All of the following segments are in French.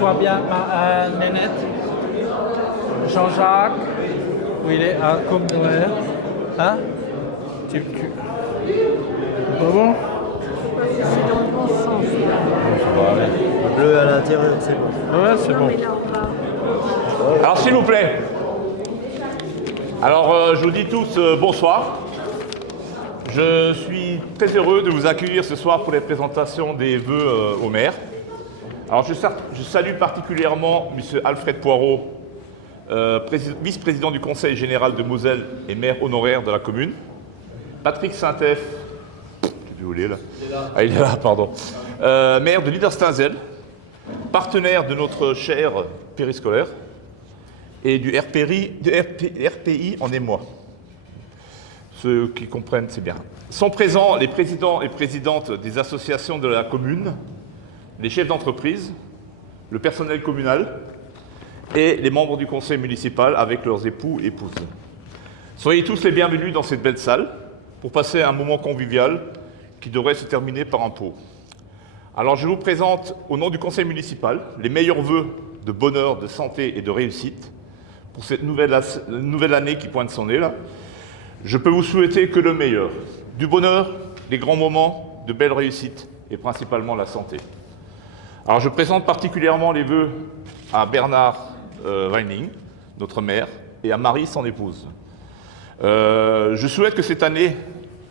reçois bien Nénette, Jean-Jacques, où il est comme hein? Comment? C'est dans le bon sens. Ça va aller. Le bleu à l'intérieur, c'est bon. Ouais, c'est Non, bon. mais là, on va... Alors, s'il vous plaît. Alors, je vous dis tous bonsoir. Je suis très heureux de vous accueillir ce soir pour les présentations des vœux au maire. Alors, je salue particulièrement M. Alfred Poirot, vice-président du Conseil général de Moselle et maire honoraire de la commune. Patrick Saint-Ef, je sais plus où il est là. Ah, il est là, pardon. Maire de Liedersteinzell, partenaire de notre cher périscolaire et du RPI en émoi. Ceux qui comprennent, c'est bien. Sont présents les présidents et présidentes des associations de la commune, les chefs d'entreprise, le personnel communal et les membres du conseil municipal avec leurs époux et épouses. Soyez tous les bienvenus dans cette belle salle pour passer un moment convivial qui devrait se terminer par un pot. Alors je vous présente au nom du conseil municipal les meilleurs vœux de bonheur, de santé et de réussite pour cette nouvelle année qui pointe son nez là. Je peux vous souhaiter que le meilleur, du bonheur, des grands moments, de belles réussites et principalement la santé. Alors je présente particulièrement les vœux à Bernard Weining, notre maire, et à Marie, son épouse. Je souhaite que cette année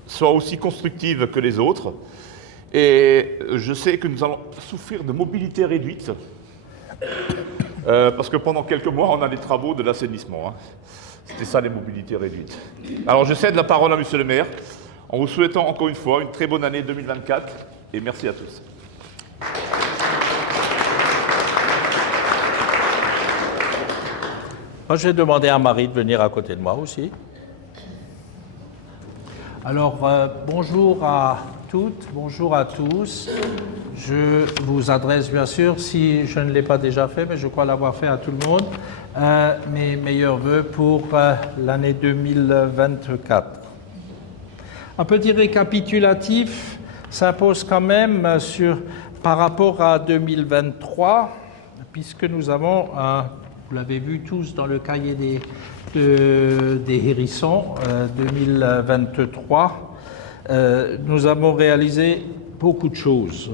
soit aussi constructive que les autres et je sais que nous allons souffrir de mobilité réduite parce que pendant quelques mois, on a des travaux de l'assainissement. Hein. C'était ça, les mobilités réduites. Alors, je cède la parole à Monsieur le maire, en vous souhaitant encore une fois une très bonne année 2024, et merci à tous. Moi, je vais demander à Marie de venir à côté de moi aussi. Alors, bonjour à toutes, bonjour à tous. Je vous adresse bien sûr, si je ne l'ai pas déjà fait, mais je crois l'avoir fait à tout le monde, mes meilleurs vœux pour l'année 2024. Un petit récapitulatif s'impose quand même par rapport à 2023, puisque nous avons, vous l'avez vu tous dans le cahier des hérissons 2023, nous avons réalisé beaucoup de choses.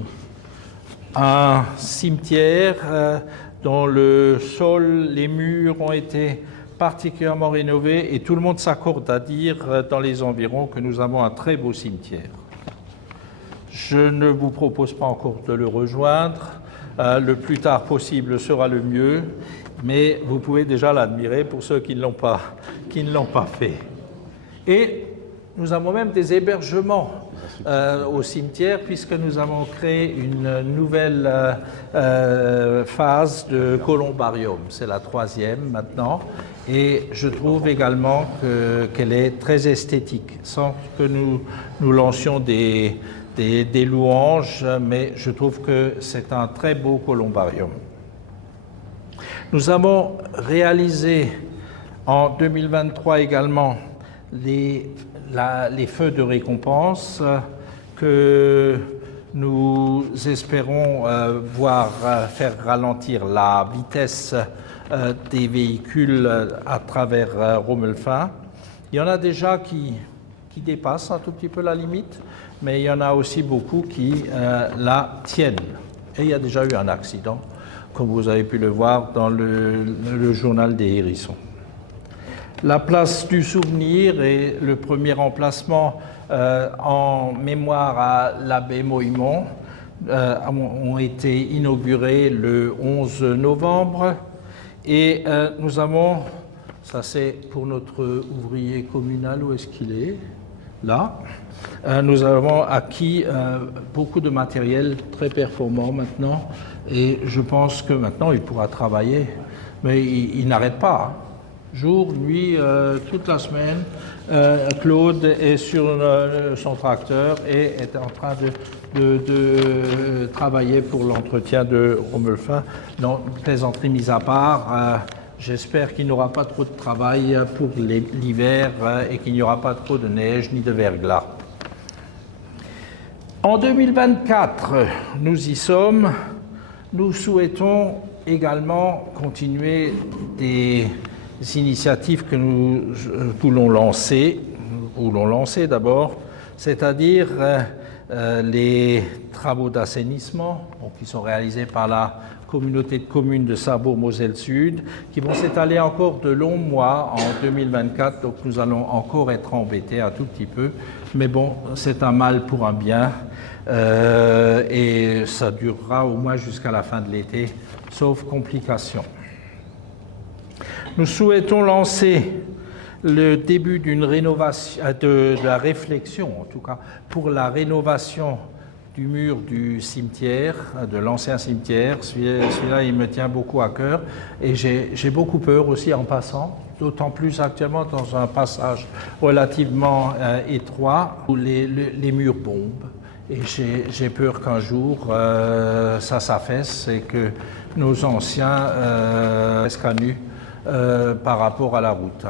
Un cimetière dont le sol, les murs ont été particulièrement rénovés et tout le monde s'accorde à dire dans les environs que nous avons un très beau cimetière. Je ne vous propose pas encore de le rejoindre, le plus tard possible sera le mieux, mais vous pouvez déjà l'admirer pour ceux qui ne l'ont pas fait. Et nous avons même des hébergements au cimetière, puisque nous avons créé une nouvelle phase de columbarium. C'est la 3e maintenant. Et je trouve également qu'elle est très esthétique, sans que nous lancions des louanges, mais je trouve que c'est un très beau columbarium. Nous avons réalisé en 2023 également les feux de récompense que nous espérons voir faire ralentir la vitesse des véhicules à travers Romelfin. Il y en a déjà qui dépassent un tout petit peu la limite, mais il y en a aussi beaucoup qui la tiennent. Et il y a déjà eu un accident, comme vous avez pu le voir dans le journal des hérissons. La place du souvenir et le premier emplacement en mémoire à l'abbé Moïmon ont été inaugurés le 11 novembre et nous avons, ça c'est pour notre ouvrier communal, où est-ce qu'il est? Là. Nous avons acquis beaucoup de matériel très performant maintenant et je pense que maintenant il pourra travailler, mais il n'arrête pas. Hein. Jour, nuit, toute la semaine, Claude est sur son tracteur et est en train de travailler pour l'entretien de Romelfin. Non, plaisanterie mise à part, j'espère qu'il n'aura pas trop de travail pour l'hiver et qu'il n'y aura pas trop de neige ni de verglas. En 2024, nous y sommes. Nous souhaitons également continuer des initiatives que nous voulons lancer d'abord, c'est-à-dire les travaux d'assainissement qui sont réalisés par la communauté de communes de Sarrebourg-Moselle-Sud, qui vont s'étaler encore de longs mois en 2024, donc nous allons encore être embêtés un tout petit peu, mais bon, c'est un mal pour un bien, et ça durera au moins jusqu'à la fin de l'été, sauf complications. Nous souhaitons lancer le début d'une rénovation, de la réflexion en tout cas, pour la rénovation du mur du cimetière, de l'ancien cimetière. Celui-là, il me tient beaucoup à cœur et j'ai beaucoup peur aussi en passant, d'autant plus actuellement dans un passage relativement étroit où les murs bombent. Et j'ai peur qu'un jour, ça s'affaisse et que nos anciens restent à nu par rapport à la route.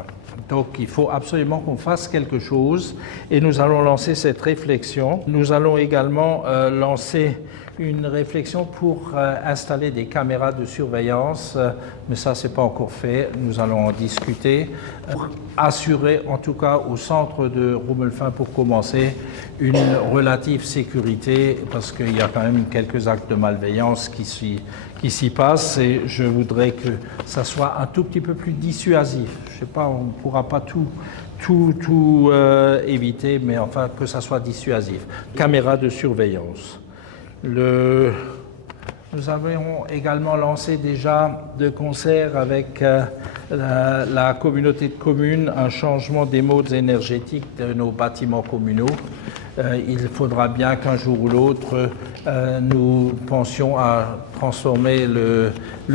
Donc il faut absolument qu'on fasse quelque chose et nous allons lancer cette réflexion. Nous allons également lancer une réflexion pour installer des caméras de surveillance, mais ça c'est pas encore fait, nous allons en discuter, pour assurer en tout cas au centre de Rumelfin pour commencer une relative sécurité parce qu'il y a quand même quelques actes de malveillance qui s'y passent et je voudrais que ça soit un tout petit peu plus dissuasif. Je sais pas, on ne pourra pas tout éviter, mais enfin que ça soit dissuasif. Caméras de surveillance. Nous avons également lancé déjà de concert avec la communauté de communes un changement des modes énergétiques de nos bâtiments communaux. Il faudra bien qu'un jour ou l'autre, nous pensions à transformer le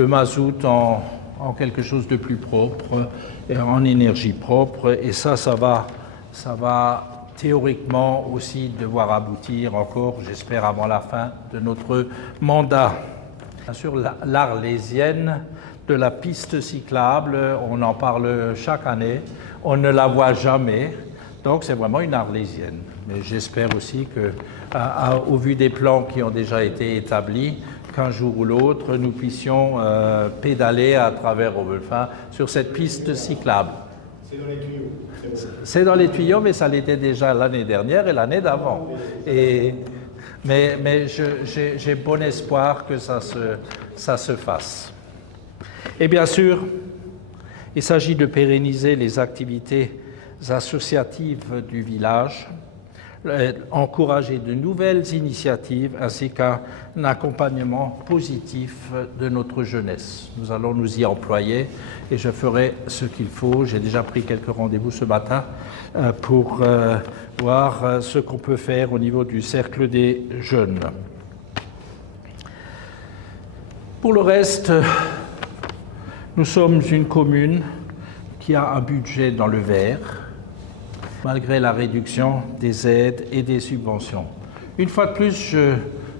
mazout en quelque chose de plus propre, et en énergie propre. Et ça va théoriquement aussi devoir aboutir encore, j'espère, avant la fin de notre mandat. Bien sûr, l'Arlésienne de la piste cyclable, on en parle chaque année, on ne la voit jamais, donc c'est vraiment une Arlésienne. Mais j'espère aussi que, au vu des plans qui ont déjà été établis, qu'un jour ou l'autre, nous puissions pédaler à travers Rumelfin sur cette piste cyclable. C'est dans les tuyaux. C'est dans les tuyaux, mais ça l'était déjà l'année dernière et l'année d'avant. Mais j'ai bon espoir que ça se fasse. Et bien sûr, il s'agit de pérenniser les activités associatives du village, encourager de nouvelles initiatives ainsi qu'un accompagnement positif de notre jeunesse. Nous allons nous y employer et je ferai ce qu'il faut. J'ai déjà pris quelques rendez-vous ce matin pour voir ce qu'on peut faire au niveau du cercle des jeunes. Pour le reste, nous sommes une commune qui a un budget dans le vert, malgré la réduction des aides et des subventions. Une fois de plus,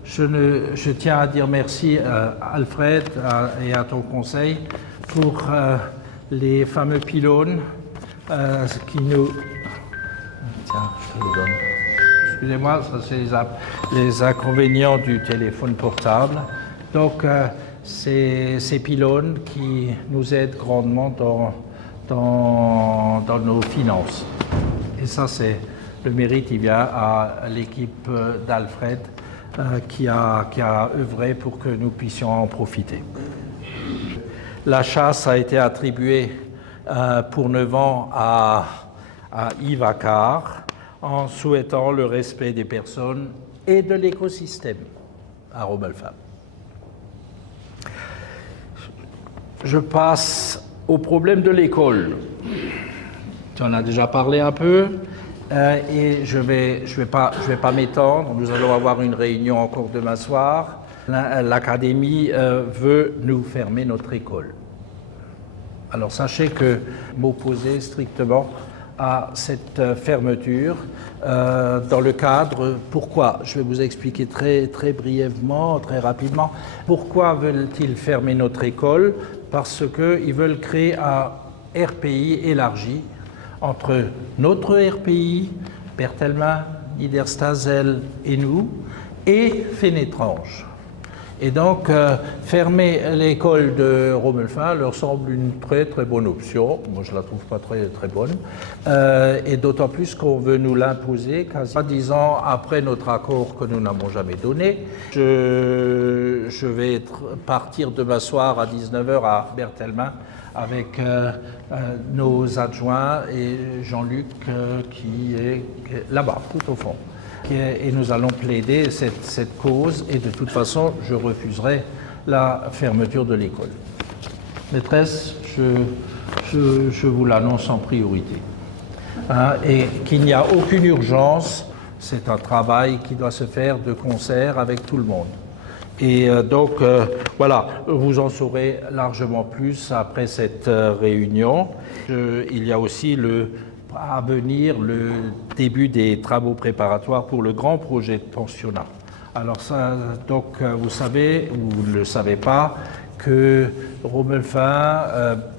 je tiens à dire merci à Alfred et à ton conseil pour les fameux pylônes qui nous... Tiens, je te le donne. Excusez-moi, ça c'est les inconvénients du téléphone portable. Donc, ces pylônes qui nous aident grandement dans nos finances. Et ça, c'est le mérite, il vient à l'équipe d'Alfred qui a œuvré pour que nous puissions en profiter. La chasse a été attribuée pour 9 ans à Yves Accard en souhaitant le respect des personnes et de l'écosystème à Rumelfin. Je passe au problème de l'école. Tu en as déjà parlé un peu et je vais pas m'étendre. Nous allons avoir une réunion encore demain soir. L'académie veut nous fermer notre école. Alors sachez que m'opposer strictement à cette fermeture dans le cadre. Pourquoi? Je vais vous expliquer très brièvement, très rapidement. Pourquoi veulent-ils fermer notre école? Parce qu'ils veulent créer un RPI élargi entre notre RPI, Berthelma, Niederstasel et nous, et Fénétrange. Et donc, fermer l'école de Romelfin leur semble une très très bonne option. Moi, je ne la trouve pas très très bonne. Et d'autant plus qu'on veut nous l'imposer, quasi 10 ans après notre accord que nous n'avons jamais donné. Je vais partir demain soir à 19h à Berthelmin avec nos adjoints et Jean-Luc qui est là-bas, tout au fond. Et nous allons plaider cette cause et de toute façon, je refuserai la fermeture de l'école. Maîtresse, je vous l'annonce en priorité. Et qu'il n'y a aucune urgence, c'est un travail qui doit se faire de concert avec tout le monde. Et donc, voilà, vous en saurez largement plus après cette réunion. Il y a aussi à venir le début des travaux préparatoires pour le grand projet de pensionnat. Alors ça, donc vous savez, ou vous ne le savez pas, que Romelfin,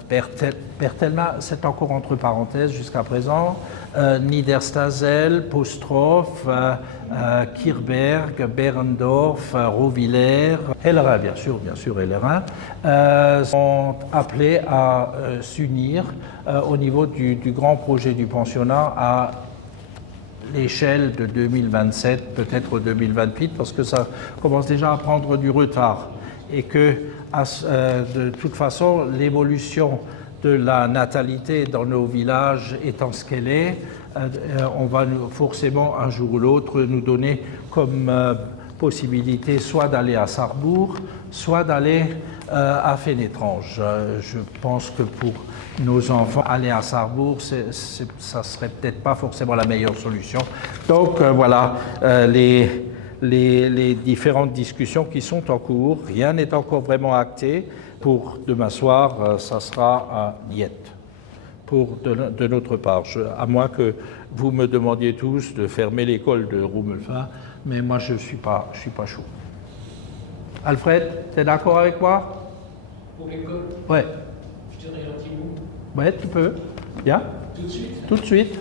Berthelmin, c'est encore entre parenthèses jusqu'à présent, Niederstazel, Postrophe, Kirberg, Berendorf, Rovillers, Hellerin, bien sûr Hellerin, sont appelés à s'unir au niveau du grand projet du pensionnat à l'échelle de 2027, peut-être 2028, parce que ça commence déjà à prendre du retard. Et que, de toute façon, l'évolution de la natalité dans nos villages étant ce qu'elle est, on va forcément, un jour ou l'autre, nous donner comme possibilité soit d'aller à Sarrebourg, soit d'aller à Fénétrange. Je pense que pour nos enfants, aller à Sarrebourg, ça serait peut-être pas forcément la meilleure solution. Donc voilà, les différentes discussions qui sont en cours. Rien n'est encore vraiment acté. Pour demain soir, ça sera un niet de notre part. À moins que vous me demandiez tous de fermer l'école de Romelfin, mais moi je suis pas chaud. Alfred, tu es d'accord avec moi? Pour l'école? Ouais. Je dirais un petit mot. Ouais, tu peux. Bien? Tout de suite? Tout de suite.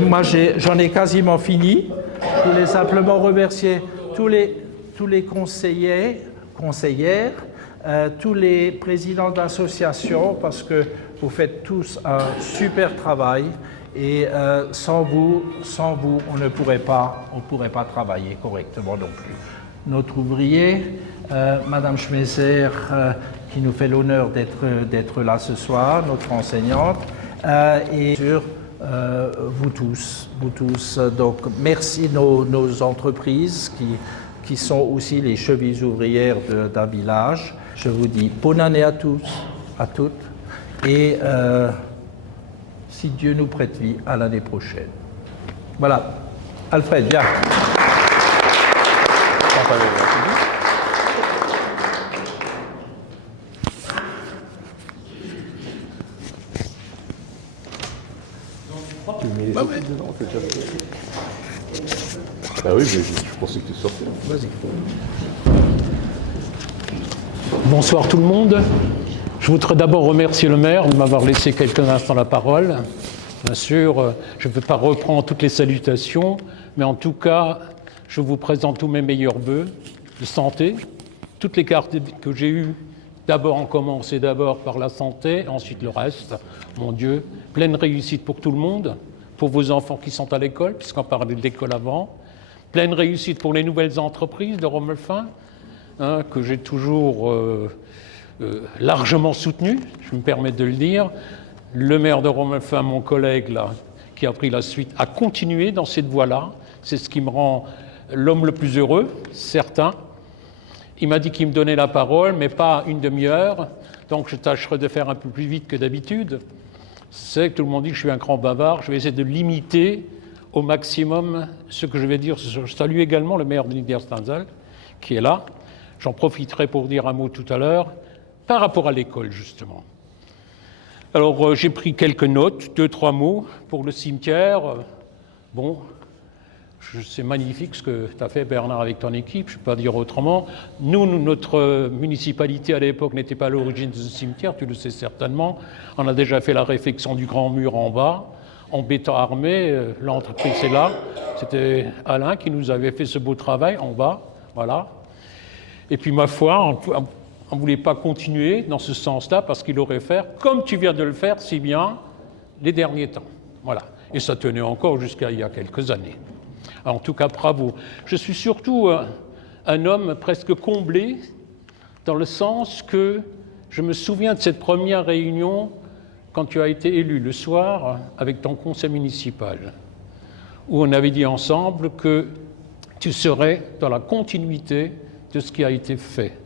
Moi, j'en ai quasiment fini. Je voulais simplement remercier tous les conseillers, conseillères, tous les présidents d'associations, parce que vous faites tous un super travail. Et sans vous, on ne pourrait pas travailler correctement non plus. Notre ouvrier, Madame Schmeser, qui nous fait l'honneur d'être là ce soir, notre enseignante, et sur vous tous. Donc, merci nos entreprises qui sont aussi les chevilles ouvrières d'un village. Je vous dis bonne année à tous, à toutes, et si Dieu nous prête vie, à l'année prochaine. Voilà. Alfred, viens. Tu mets les autres dedans, c'est déjà fait. Bah oui, je pensais que tu sortais. Vas-y. Bonsoir tout le monde. Je voudrais d'abord remercier le maire de m'avoir laissé quelques instants la parole. Bien sûr, je ne peux pas reprendre toutes les salutations, mais en tout cas, je vous présente tous mes meilleurs vœux de santé. Toutes les cartes que j'ai eues, d'abord ont commencé d'abord par la santé, ensuite le reste. Mon Dieu, pleine réussite pour tout le monde, pour vos enfants qui sont à l'école, puisqu'on parlait de l'école avant. Pleine réussite pour les nouvelles entreprises de Romelfin, que j'ai toujours largement soutenu, je me permets de le dire. Le maire de Romelfin, mon collègue là, qui a pris la suite, a continué dans cette voie-là. C'est ce qui me rend l'homme le plus heureux, certain. Il m'a dit qu'il me donnait la parole, mais pas une demi-heure, donc je tâcherai de faire un peu plus vite que d'habitude. C'est que tout le monde dit que je suis un grand bavard, je vais essayer de limiter au maximum ce que je vais dire. Je salue également le maire de Niederstanzel, qui est là. J'en profiterai pour dire un mot tout à l'heure, par rapport à l'école, justement. Alors, j'ai pris quelques notes, 2-3 mots pour le cimetière. Bon, c'est magnifique ce que tu as fait, Bernard, avec ton équipe, je ne peux pas dire autrement. Notre municipalité, à l'époque, n'était pas à l'origine de ce cimetière, tu le sais certainement. On a déjà fait la réfection du grand mur en bas, en béton armé. L'entreprise est là. C'était Alain qui nous avait fait ce beau travail en bas, voilà. Et puis, ma foi, on ne voulait pas continuer dans ce sens-là parce qu'il aurait fait, comme tu viens de le faire si bien, les derniers temps. Voilà. Et ça tenait encore jusqu'à il y a quelques années. Alors, en tout cas, bravo. Je suis surtout un homme presque comblé dans le sens que je me souviens de cette première réunion quand tu as été élu le soir avec ton conseil municipal, où on avait dit ensemble que tu serais dans la continuité de ce qui a été fait.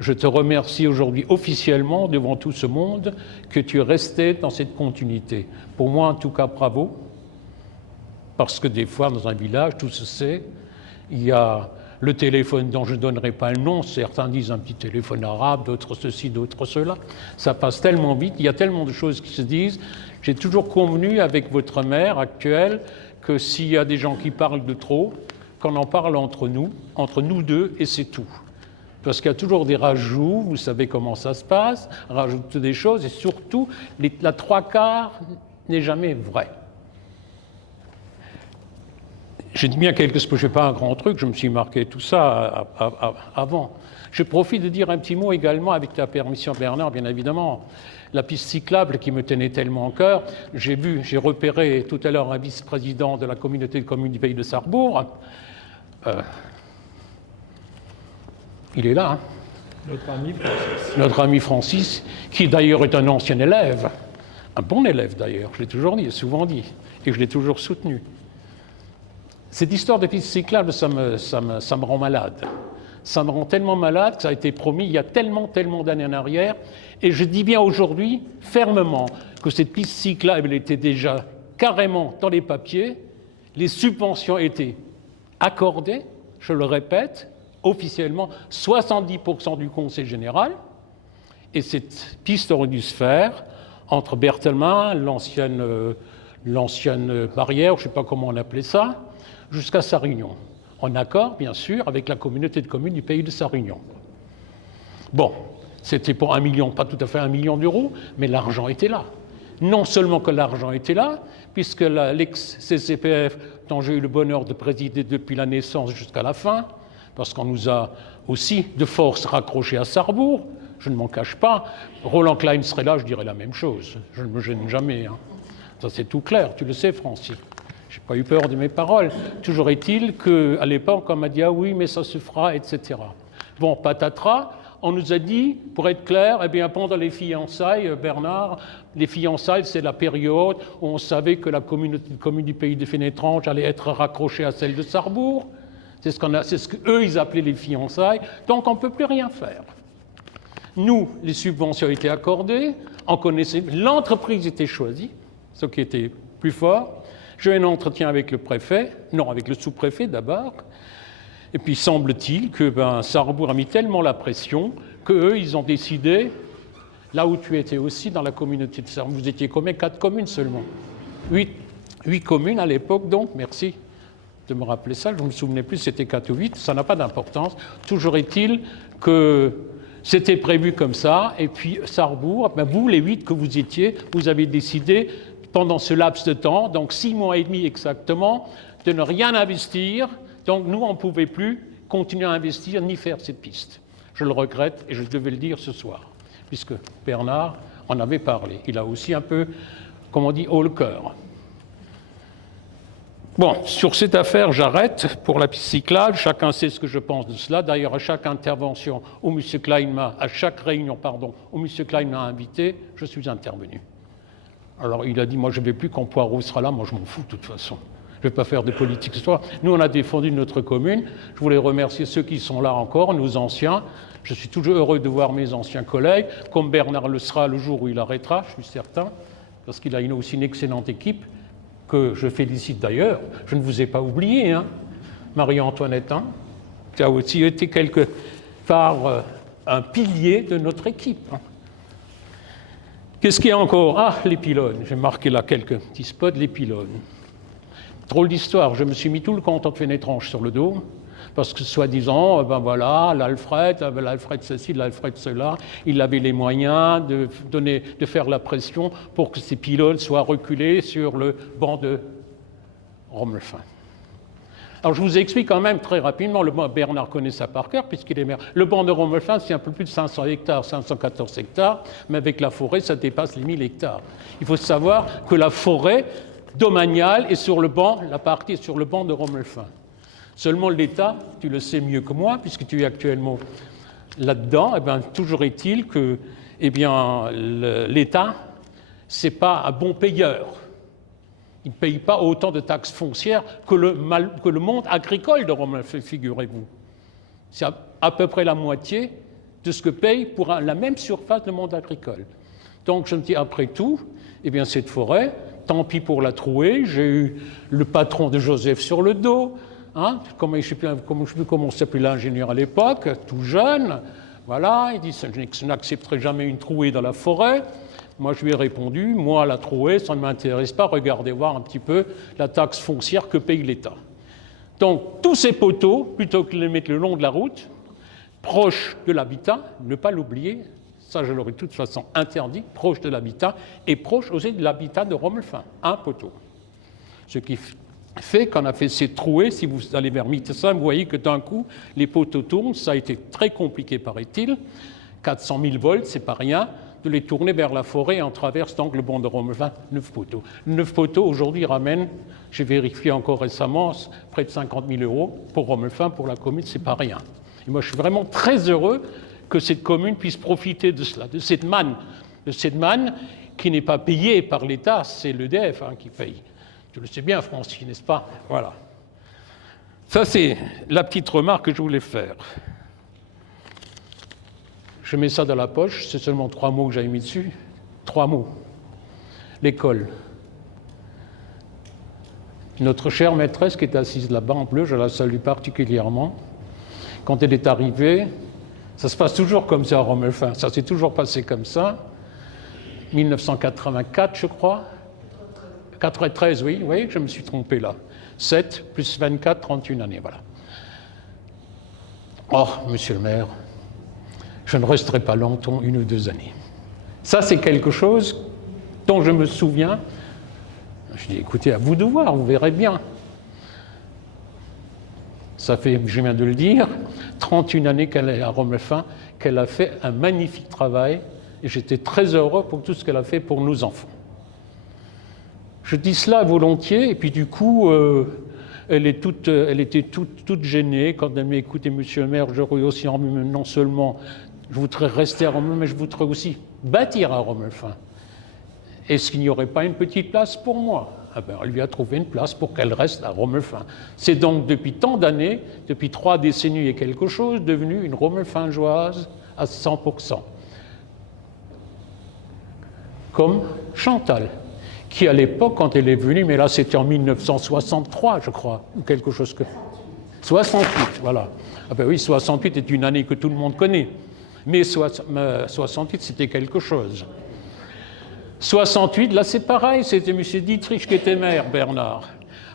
Je te remercie aujourd'hui officiellement devant tout ce monde que tu es resté dans cette continuité. Pour moi, en tout cas, bravo, parce que des fois, dans un village, tout se sait, il y a le téléphone dont je ne donnerai pas le nom, certains disent un petit téléphone arabe, d'autres ceci, d'autres cela. Ça passe tellement vite, il y a tellement de choses qui se disent. J'ai toujours convenu avec votre maire actuel que s'il y a des gens qui parlent de trop, qu'on en parle entre nous deux, et c'est tout. Parce qu'il y a toujours des rajouts, vous savez comment ça se passe, rajouter des choses, et surtout, la trois quarts n'est jamais vrai. J'ai dit bien quelque chose, je ne fais pas un grand truc, je me suis marqué tout ça avant. Je profite de dire un petit mot également, avec ta permission Bernard, bien évidemment, la piste cyclable qui me tenait tellement en cœur. J'ai repéré tout à l'heure un vice-président de la communauté de communes du pays de Sarrebourg. Il est là, hein. Notre ami Francis, qui d'ailleurs est un ancien élève, un bon élève d'ailleurs, je l'ai toujours dit, souvent dit, et je l'ai toujours soutenu. Cette histoire de piste cyclable, ça me rend malade. Ça me rend tellement malade que ça a été promis il y a tellement d'années en arrière. Et je dis bien aujourd'hui, fermement, que cette piste cyclable était déjà carrément dans les papiers. Les subventions étaient accordées, je le répète, officiellement, 70% du conseil général. Et cette piste aurait dû se faire entre Berthelmin, l'ancienne barrière, je ne sais pas comment on appelait ça, jusqu'à Sarre-Union, en accord, bien sûr, avec la communauté de communes du pays de Sarre-Union. Bon, c'était pour 1 million, pas tout à fait 1 million d'euros, mais l'argent était là. Non seulement que l'argent était là, puisque l'ex-CCPF, dont j'ai eu le bonheur de présider depuis la naissance jusqu'à la fin, parce qu'on nous a aussi de force raccrochés à Sarrebourg, je ne m'en cache pas, Roland Klein serait là, je dirais la même chose, je ne me gêne jamais. Hein. Ça c'est tout clair, tu le sais Francis. Je n'ai pas eu peur de mes paroles. Toujours est-il qu'à l'époque, on m'a dit « Ah oui, mais ça se fera, etc. » Bon, patatras, on nous a dit, pour être clair, eh bien, pendant les fiançailles, Bernard, les fiançailles, c'est la période où on savait que la commune du pays de Fénétrange allait être raccrochée à celle de Sarrebourg. C'est ce qu'eux, ils appelaient les fiançailles. Donc, on ne peut plus rien faire. Nous, les subventions étaient accordées, on connaissait, l'entreprise était choisie, ce qui était plus fort. J'ai eu un entretien avec le préfet, non, avec le sous-préfet d'abord, et puis semble-t-il que Sarrebourg a mis tellement la pression qu'eux, ils ont décidé, là où tu étais aussi dans la communauté de Sarrebourg, vous étiez combien? 4 communes seulement. 8 communes à l'époque, donc, merci de me rappeler ça, je ne me souvenais plus, c'était 4 ou 8, ça n'a pas d'importance. Toujours est-il que c'était prévu comme ça, et puis Sarrebourg, vous, les 8 que vous étiez, vous avez décidé pendant ce laps de temps, donc 6 mois et demi exactement, de ne rien investir. Donc nous, on ne pouvait plus continuer à investir ni faire cette piste. Je le regrette et je devais le dire ce soir, puisque Bernard en avait parlé. Il a aussi un peu, comme on dit, haut le cœur. Bon, sur cette affaire, j'arrête pour la piste cyclable. Chacun sait ce que je pense de cela. D'ailleurs, à chaque intervention où M. Klein à chaque réunion, où M. Klein m'a invité, je suis intervenu. Alors, il a dit, moi, je ne veux plus quand Poirot sera là. Moi, je m'en fous, de toute façon. Je ne vais pas faire de politique ce soir. Nous, on a défendu notre commune. Je voulais remercier ceux qui sont là encore, nos anciens. Je suis toujours heureux de voir mes anciens collègues, comme Bernard le sera le jour où il arrêtera, je suis certain, parce qu'il a aussi une excellente équipe, que je félicite d'ailleurs. Je ne vous ai pas oublié, hein. Marie-Antoinette, hein. Tu as aussi été quelque part un pilier de notre équipe. Hein. Qu'est-ce qu'il y a encore? Ah, les pylônes. J'ai marqué là quelques petits spots, les pylônes. Drôle d'histoire, je me suis mis tout le canton de Fénétrange sur le dos, parce que soi-disant, voilà, l'Alfred ceci, l'Alfred cela, il avait les moyens de faire la pression pour que ces pylônes soient reculés sur le banc de Romelfin. Alors je vous explique quand même très rapidement, Bernard connaît ça par cœur puisqu'il est maire. Le banc de Romelfin, c'est un peu plus de 500 hectares, 514 hectares, mais avec la forêt, ça dépasse les 1000 hectares. Il faut savoir que la forêt domaniale est sur le banc, la partie est sur le banc de Romelfin. Seulement l'État, tu le sais mieux que moi, puisque tu es actuellement là-dedans, eh bien, toujours est-il que l'État, ce n'est pas un bon payeur. Il ne paye pas autant de taxes foncières que le monde agricole de Romelfin, figurez-vous. C'est à peu près la moitié de ce que paye pour la même surface le monde agricole. Donc je me dis, après tout, eh bien, cette forêt, tant pis pour la trouer, j'ai eu le patron de Joseph sur le dos, hein, je ne sais plus comment s'appelait l'ingénieur à l'époque, tout jeune, voilà, il dit, je n'accepterai jamais une trouée dans la forêt. Moi, je lui ai répondu, moi, la trouée, ça ne m'intéresse pas, regardez voir un petit peu la taxe foncière que paye l'État. Donc, tous ces poteaux, plutôt que de les mettre le long de la route, proches de l'habitat, ne pas l'oublier, ça je l'aurais de toute façon interdit, proche de l'habitat, et proche aussi de l'habitat de Romelfin, un poteau. Ce qui fait qu'on a fait ces trouées, si vous allez vers Mittesheim, vous voyez que d'un coup, les poteaux tournent, ça a été très compliqué, paraît-il, 400 000 volts, c'est pas rien, de les tourner vers la forêt en traverse donc le banc de Romelfin, 9 poteaux. 9 poteaux, aujourd'hui, ramènent, j'ai vérifié encore récemment, près de 50 000 € pour Romelfin, pour la commune, c'est pas rien. Et moi, je suis vraiment très heureux que cette commune puisse profiter de cela, de cette manne qui n'est pas payée par l'État, c'est l'EDF qui paye. Tu le sais bien, Francis, n'est-ce pas? Voilà. Ça, c'est la petite remarque que je voulais faire. Je mets ça dans la poche, c'est seulement 3 mots que j'avais mis dessus. 3 mots. L'école. Notre chère maîtresse qui est assise là-bas en bleu, je la salue particulièrement. Quand elle est arrivée, ça se passe toujours comme ça à Romelfin, ça s'est toujours passé comme ça. 1984, je crois. 93, oui, je me suis trompé là. 7 plus 24, 31 années, voilà. Oh, monsieur le maire, je ne resterai pas longtemps, 1 ou 2 années. Ça, c'est quelque chose dont je me souviens. Je dis, écoutez, à vous de voir, vous verrez bien. Ça fait, je viens de le dire, 31 années qu'elle est à Romelfin, qu'elle a fait un magnifique travail, et j'étais très heureux pour tout ce qu'elle a fait pour nos enfants. Je dis cela volontiers, et puis du coup, elle était toute gênée quand elle m'a écouté, monsieur le maire, j'aurais aussi envie, non seulement je voudrais rester à Romelfin, mais je voudrais aussi bâtir à Romelfin. Est-ce qu'il n'y aurait pas une petite place pour moi? Elle lui a trouvé une place pour qu'elle reste à Romelfin. C'est donc depuis tant d'années, depuis 3 décennies et quelque chose, devenu une Romelfingeoise à 100%. Comme Chantal, qui à l'époque, quand elle est venue, mais là c'était en 1963, je crois, ou quelque chose que... 68, voilà. Ah ben oui, 68 est une année que tout le monde connaît, mais 68 c'était quelque chose. 68, là c'est pareil, c'était M. Dietrich qui était maire, Bernard.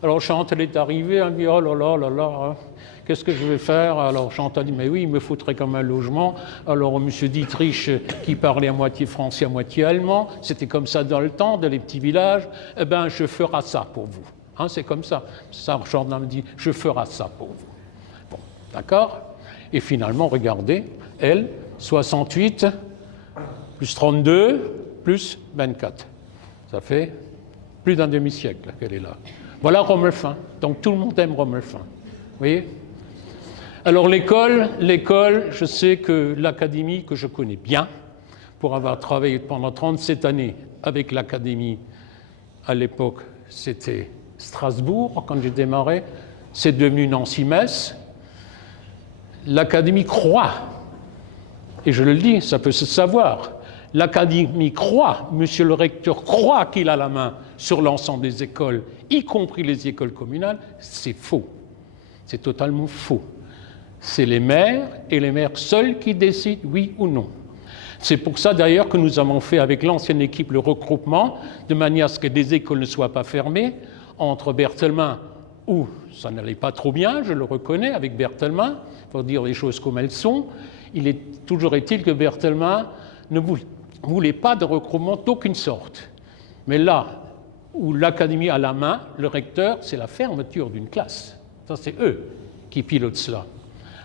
Alors Chantal est arrivée, elle me dit, oh là là là là, qu'est-ce que je vais faire? Alors Chantal dit, mais oui, il me faudrait comme un logement. Alors M. Dietrich, qui parlait à moitié français, à moitié allemand, c'était comme ça dans le temps, dans les petits villages, eh bien je ferai ça pour vous. C'est comme ça. Ça, Chantal me dit, je ferai ça pour vous. Bon, d'accord? Et finalement, regardez, elle, 68, plus 32, plus 24. Ça fait plus d'un demi-siècle qu'elle est là. Voilà Romelfin. Donc tout le monde aime Romelfin. Vous voyez? Alors l'école, je sais que l'académie, que je connais bien, pour avoir travaillé pendant 37 années avec l'académie, à l'époque, c'était Strasbourg, quand j'ai démarré, c'est devenu Nancy-Metz. L'académie croit, et je le dis, ça peut se savoir, l'académie croit, monsieur le recteur croit qu'il a la main sur l'ensemble des écoles, y compris les écoles communales, c'est faux. C'est totalement faux. C'est les maires et les maires seuls qui décident oui ou non. C'est pour ça d'ailleurs que nous avons fait avec l'ancienne équipe le regroupement, de manière à ce que des écoles ne soient pas fermées, entre Berthelmin, où ça n'allait pas trop bien, je le reconnais, avec Berthelmin, pour dire les choses comme elles sont. Toujours est-il que Berthelmin ne voulait pas de regroupement d'aucune sorte. Mais là où l'académie a la main, le recteur, c'est la fermeture d'une classe. Ça, c'est eux qui pilotent cela.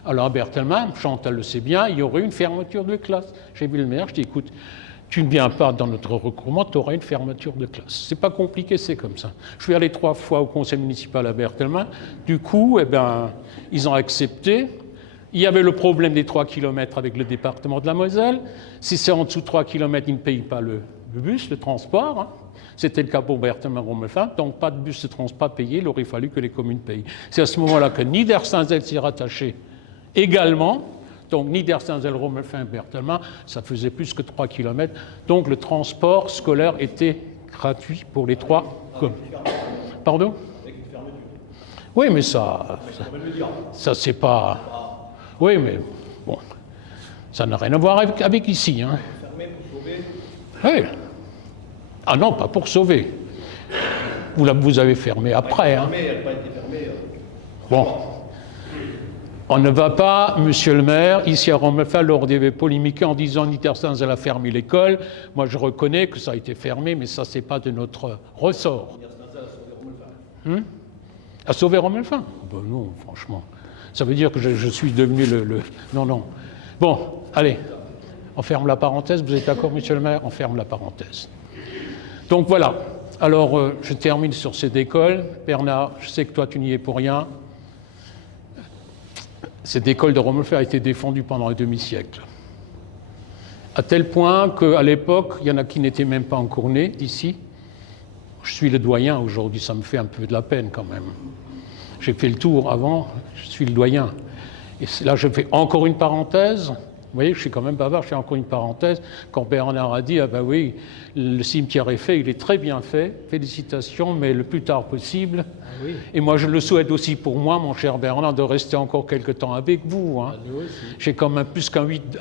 Alors à Berthelma, Chantal le sait bien, il y aurait une fermeture de classe. J'ai vu le maire, je dis écoute, tu ne viens pas dans notre regroupement, tu auras une fermeture de classe. C'est pas compliqué, c'est comme ça. Je suis allé 3 fois au conseil municipal à Berthelma. Du coup, ils ont accepté. Il y avait le problème des 3 km avec le département de la Moselle. Si c'est en dessous de 3 km, ils ne payent pas le bus, le transport. Hein. C'était le cas pour Berthelma-Romelfin, donc pas de bus de transport payé, il aurait fallu que les communes payent. C'est à ce moment-là que Niederstanzel s'y est rattaché également. Donc Niederstanzel-Romelfin, Berthelma, ça faisait plus que 3 km. Donc le transport scolaire était gratuit pour les 3 communes. Pardon ? Oui, mais ça c'est pas... Oui, mais bon, ça n'a rien à voir avec ici. Hein. Oui. Ah non, pas pour sauver. Vous avez fermé après. Hein. Bon. On ne va pas, monsieur le maire, ici à Romelfin, lors des polémiques en disant Niederstanzel a fermé l'école. Moi, je reconnais que ça a été fermé, mais ça, c'est pas de notre ressort. A sauvé Romelfin? Ben non, franchement. Ça veut dire que je suis devenu le... Non, non. Bon, allez, on ferme la parenthèse. Vous êtes d'accord, monsieur le maire? On ferme la parenthèse. Donc voilà. Alors, je termine sur cette école. Bernard, je sais que toi, tu n'y es pour rien. Cette école de Romelfin a été défendue pendant un demi-siècle. À tel point qu'à l'époque, il y en a qui n'étaient même pas encore nés d'ici. Je suis le doyen aujourd'hui, ça me fait un peu de la peine quand même. J'ai fait le tour avant, je suis le doyen. Et là, je fais encore une parenthèse. Vous voyez, je suis quand même bavard, je fais encore une parenthèse. Quand Bernard a dit, ah ben oui, le cimetière est fait, il est très bien fait, félicitations, mais le plus tard possible. Ah oui. Et moi, je le souhaite aussi pour moi, mon cher Bernard, de rester encore quelque temps avec vous. Hein. J'ai quand même plus qu'un 8,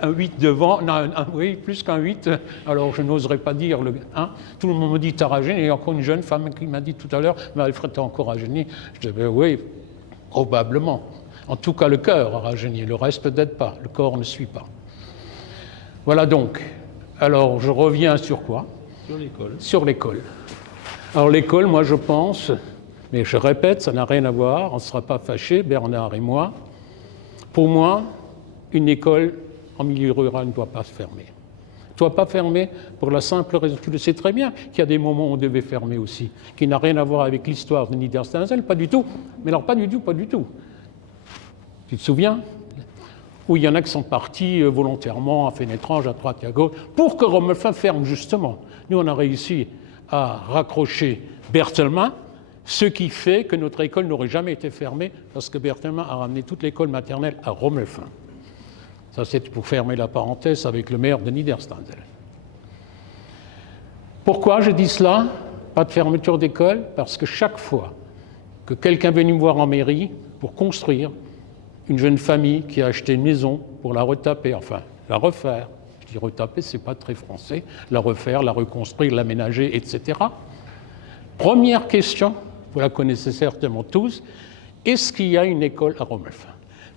un 8 devant, non, oui, plus qu'un 8, alors je n'oserais pas dire, tout le monde me dit, t'as rajeuni, et il y a encore une jeune femme qui m'a dit tout à l'heure, mais Alfred, t'as encore rajeuni. Je dis, oui, probablement. En tout cas, le cœur a rajeuni, le reste peut-être pas, le corps ne suit pas. Voilà donc. Alors, je reviens sur quoi? Sur l'école. Sur l'école. Alors, l'école, moi, je pense, mais je répète, ça n'a rien à voir, on ne sera pas fâchés, Bernard et moi. Pour moi, une école en milieu rural ne doit pas se fermer. Ne doit pas fermer pour la simple raison, tu le sais très bien, qu'il y a des moments où on devait fermer aussi, qui n'a rien à voir avec l'histoire de Niederstanzel, pas du tout. Mais alors, pas du tout. Tu te souviens? Où il y en a qui sont partis volontairement à Fénétrange, à droite et à gauche, pour que Romelfin ferme justement. Nous, on a réussi à raccrocher Berthelma, ce qui fait que notre école n'aurait jamais été fermée, parce que Berthelma a ramené toute l'école maternelle à Romelfin. Ça, c'est pour fermer la parenthèse avec le maire de Niederstanzel. Pourquoi je dis cela? Pas de fermeture d'école, parce que chaque fois que quelqu'un venu me voir en mairie pour construire, une jeune famille qui a acheté une maison pour la retaper, enfin, la refaire. Je dis retaper, c'est pas très français. La refaire, la reconstruire, l'aménager, etc. Première question, vous la connaissez certainement tous, est-ce qu'il y a une école à Romelfin?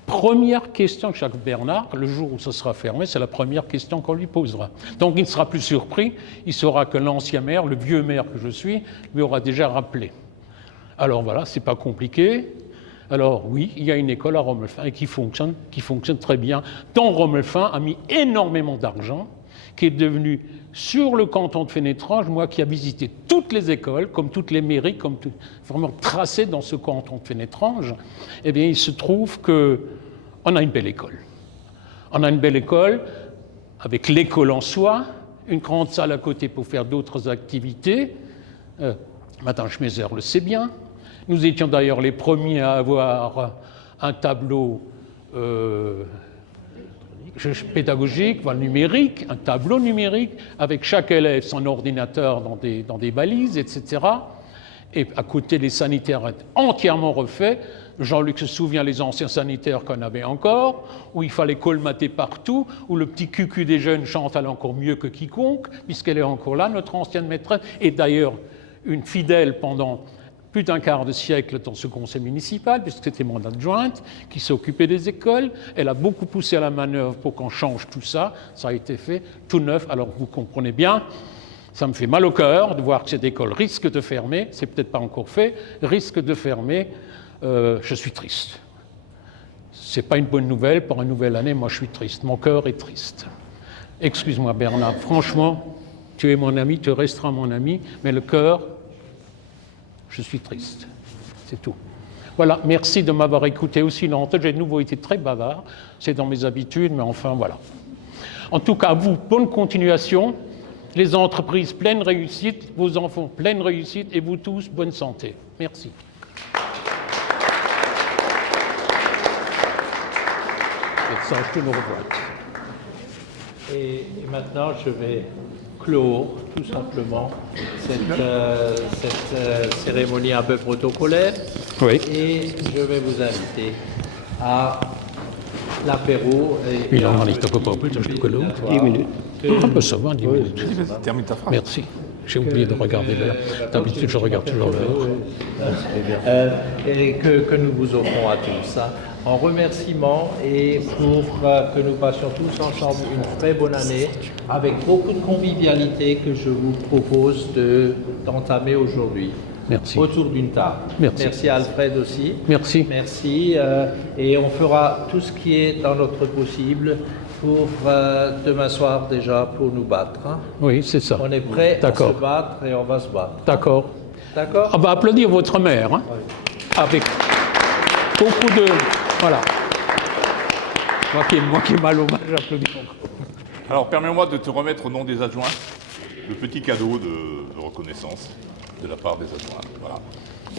Première question que chaque Bernard, le jour où ça sera fermé, c'est la première question qu'on lui posera. Donc il ne sera plus surpris, il saura que l'ancien maire, le vieux maire que je suis, lui aura déjà rappelé. Alors voilà, c'est pas compliqué. Alors oui, il y a une école à Romelfin et qui fonctionne très bien, dont Romelfin a mis énormément d'argent, qui est devenu, sur le canton de Fénétrange, moi qui ai visité toutes les écoles, comme toutes les mairies, comme tout, vraiment tracé dans ce canton de Fénétrange, eh bien il se trouve qu'on a une belle école. On a une belle école avec l'école en soi, une grande salle à côté pour faire d'autres activités. Madame Schmezer le sait bien. Nous étions d'ailleurs les premiers à avoir un tableau pédagogique, numérique, un tableau numérique, avec chaque élève son ordinateur dans des balises, etc. Et à côté, les sanitaires entièrement refaits. Jean-Luc se souvient les anciens sanitaires qu'on avait encore, où il fallait colmater partout, où le petit cucu des jeunes Chantal encore mieux que quiconque, puisqu'elle est encore là, notre ancienne maîtresse, et d'ailleurs une fidèle pendant plus d'un quart de siècle dans ce conseil municipal, puisque c'était mon adjointe qui s'occupait des écoles. Elle a beaucoup poussé à la manœuvre pour qu'on change tout ça. Ça a été fait tout neuf. Alors vous comprenez bien, ça me fait mal au cœur de voir que cette école risque de fermer. C'est peut-être pas encore fait, risque de fermer je suis triste. Ce n'est pas une bonne nouvelle. Pour une nouvelle année, moi je suis triste. Mon cœur est triste. Excuse-moi Bernard, franchement, tu es mon ami, tu resteras mon ami, mais le cœur, je suis triste. C'est tout. Voilà, merci de m'avoir écouté aussi longtemps. J'ai de nouveau été très bavard. C'est dans mes habitudes, mais enfin voilà. En tout cas, à vous, bonne continuation. Les entreprises, pleine réussite. Vos enfants, pleine réussite. Et vous tous, bonne santé. Merci. Ça, je te le revois. Et maintenant, je vais clore tout simplement cette cérémonie un peu protocolaire. Oui. Et je vais vous inviter à l'apéro. Il en est pas plus, je le colo. 10 minutes. Un peu ça va, 10 minutes. Termine ta phrase. Merci. J'ai oublié de regarder l'heure. D'habitude, je regarde toujours l'heure. Et que nous vous offrons à tous. Hein, en remerciement et pour que nous passions tous ensemble une très bonne année avec beaucoup de convivialité que je vous propose d'entamer aujourd'hui. Merci. Autour d'une table. Merci. Merci à Alfred aussi. Merci. Merci. Et on fera tout ce qui est dans notre possible pour demain soir déjà pour nous battre. Hein. Oui, c'est ça. On est prêt à D'accord. se battre et on va se battre. D'accord. D'accord? On va applaudir votre mère. Hein, avec beaucoup de... Voilà. Moi qui ai mal au mal, j'applaudis encore. Alors, permets-moi de te remettre au nom des adjoints le petit cadeau de reconnaissance de la part des adjoints. Voilà.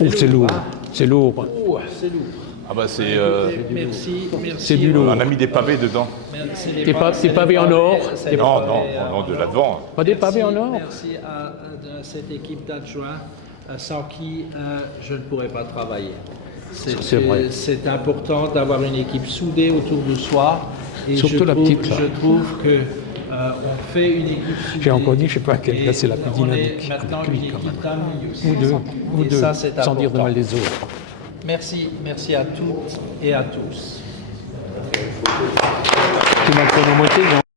Oh, c'est lourd. C'est lourd. Oh, c'est lourd. Ah bah c'est Merci. C'est du lourd. on a mis des pavés dedans. Des pavés en or. Non, de là-devant. Pas des pavés en or. Merci à cette équipe d'adjoints sans qui je ne pourrais pas travailler. C'est vrai. C'est important d'avoir une équipe soudée autour de soi. Et Surtout la petite, là. Je trouve que on fait une équipe soudée. J'ai encore dit, je ne sais pas à quelle place c'est la plus dynamique. On est maintenant une équipe amie aussi. Ou Et deux, ça, c'est sans dire de important. mal des autres. Merci à toutes et à tous. Tu m'as chronométré, non ?